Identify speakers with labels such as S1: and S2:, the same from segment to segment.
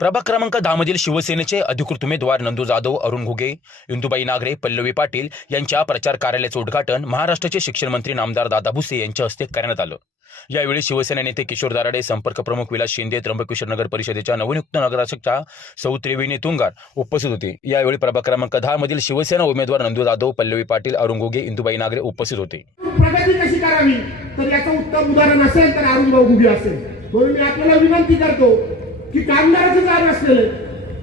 S1: प्रभाग क्रमांक दहा मधील शिवसेनेचे अधिकृत उमेदवार नंदू जाधव अरुण घुगे इंदुबाई नागरे पल्लवी पाटील यांच्या प्रचार कार्यालयाचं उद्घाटन महाराष्ट्राचे शिक्षण मंत्री नामदार दादा भुसे यांच्या हस्ते करण्यात आलं. यावेळी शिवसेना नेते किशोर दाराडे संपर्क प्रमुख विलास शिंदे त्र्यंबकेश्वर नगर परिषदेच्या नवनियुक्त नगराध्यक्षा सौ त्रिवेणी तुंगार उपस्थित होते. यावेळी प्रभाग क्रमांक दहा मधील शिवसेना उमेदवार नंदू जाधव पल्लवी पाटील अरुण घुगे इंदुबाई नागरे उपस्थित होते.
S2: प्रगती कशी करावी? तर याचं उत्तम उदाहरण असेल तर अरुण घुगे असेल. म्हणून मी आपल्याला विनंती करतो की कामगाराचं जाण असलेले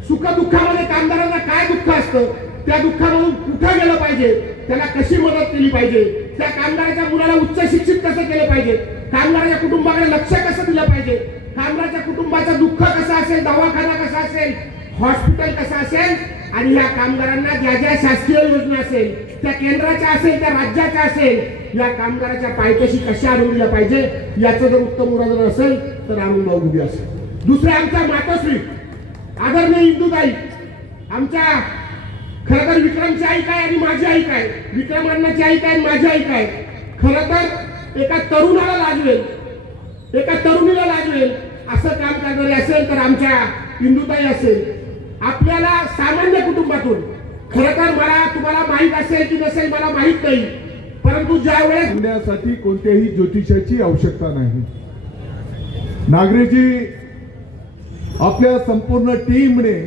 S2: सुख दुःखामध्ये कामगारांना काय दुःख असतं त्या दुःखामधून कुठं गेलं पाहिजे त्याला कशी मदत केली पाहिजे त्या कामगाराच्या मुलाला उच्च शिक्षित कसं केलं पाहिजे कामगाराच्या कुटुंबाकडे लक्ष कसं दिलं पाहिजे कामगाराच्या कुटुंबाचं दुःख कसं असेल दवाखाना कसा असेल हॉस्पिटल कसं असेल आणि ह्या कामगारांना ज्या ज्या शासकीय योजना असेल त्या केंद्राच्या असेल त्या राज्याच्या असेल या कामगाराच्या पायथ्याशी कशा आणून पाहिजे याचं जर उत्तम उदाहरण असेल तर अरुण भाऊ असेल. दुसरे आमचा मातोश्री आदरणीय इंदुताई आमच्या खरं तर विक्रमची आई काय आणि माझी आई काय? विक्रम अण्णाची आई काय आणि माझी आई काय? खरं तर एका तरुणाला लाजवेल एका तरुणीला लाजवेल असं काम करणारे असेल तर आमच्या इंदुताई असेल. आपल्याला सामान्य कुटुंबातून खरं तर मला तुम्हाला माहीत असेल की नसेल मला माहीत नाही. परंतु ज्या वेळेस
S3: होण्यासाठी कोणत्याही ज्योतिषाची आवश्यकता नाही. नागरेजी आपल्या संपूर्ण टीमने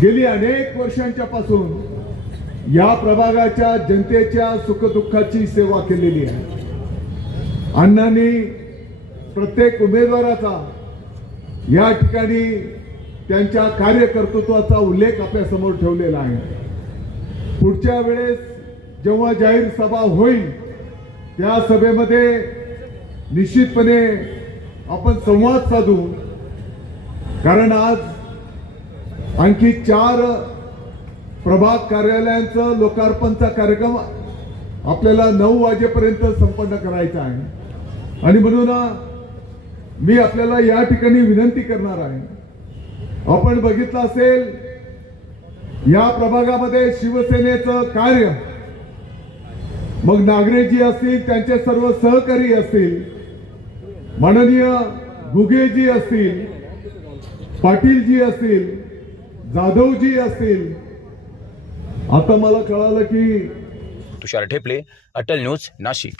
S3: गेली अनेक वर्षांच्या पासून या प्रभागाच्या जनतेच्या सुखदुःखाची सेवा केलेली आहे. अण्णांनी प्रत्येक उमेदवाराचा या ठिकाणी त्यांच्या कार्यकर्तृत्वाचा उल्लेख आपल्यासमोर ठेवलेला आहे. पुढच्या वेळेस जेव्हा जाहीर सभा होईल त्या सभेमध्ये निश्चितपणे आपण संवाद साधू कारण आज आणखी चार प्रभाग कार्यालयांचं लोकार्पणचा कार्यक्रम आपल्याला नऊ वाजेपर्यंत संपन्न करायचा आहे. आणि म्हणून मी आपल्याला या ठिकाणी विनंती करणार आहे. आपण बघितलं असेल या प्रभागामध्ये शिवसेनेचं कार्य मग नागरेजी असतील त्यांचे सर्व सहकारी असतील माननीय घुगेजी असतील पाटीलजी असतील जाधवजी असतील. आता मला कळालं की
S1: तुषार ठेपले अटल न्यूज नाशिक.